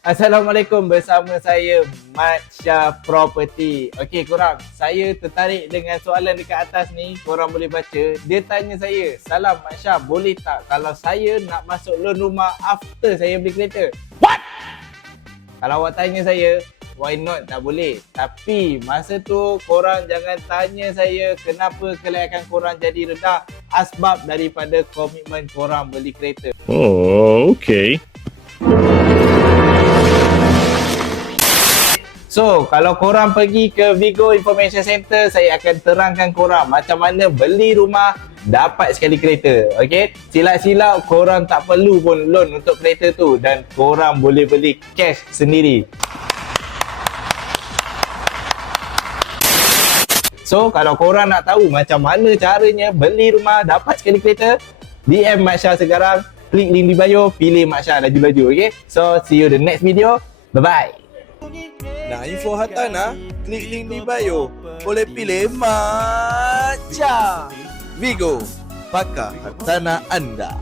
Assalamualaikum, bersama saya Mat Syah Property. Okey korang, saya tertarik dengan soalan dekat atas ni. Korang boleh baca. Dia tanya saya, "Salam Mat Syah, boleh tak kalau saya nak masuk loan rumah after saya beli kereta?" What? Kalau awak tanya saya, why not? Tak boleh. Tapi masa tu korang jangan tanya saya kenapa kelayakan korang jadi rendah asbab daripada komitmen korang beli kereta. Oh, okay. So, kalau korang pergi ke Vigo Information Center, saya akan terangkan korang macam mana beli rumah dapat sekali kereta. Okay? Silap-silap korang tak perlu pun loan untuk kereta tu dan korang boleh beli cash sendiri. So, kalau korang nak tahu macam mana caranya beli rumah dapat sekali kereta, DM Mat Syah sekarang, klik link di bio, pilih Mat Syah laju-laju. Okay? So, see you the next video. Bye-bye. Nak info hartanah, klik link di bio. Boleh pilih Mat Syah. Vigo, pakar hartanah anda.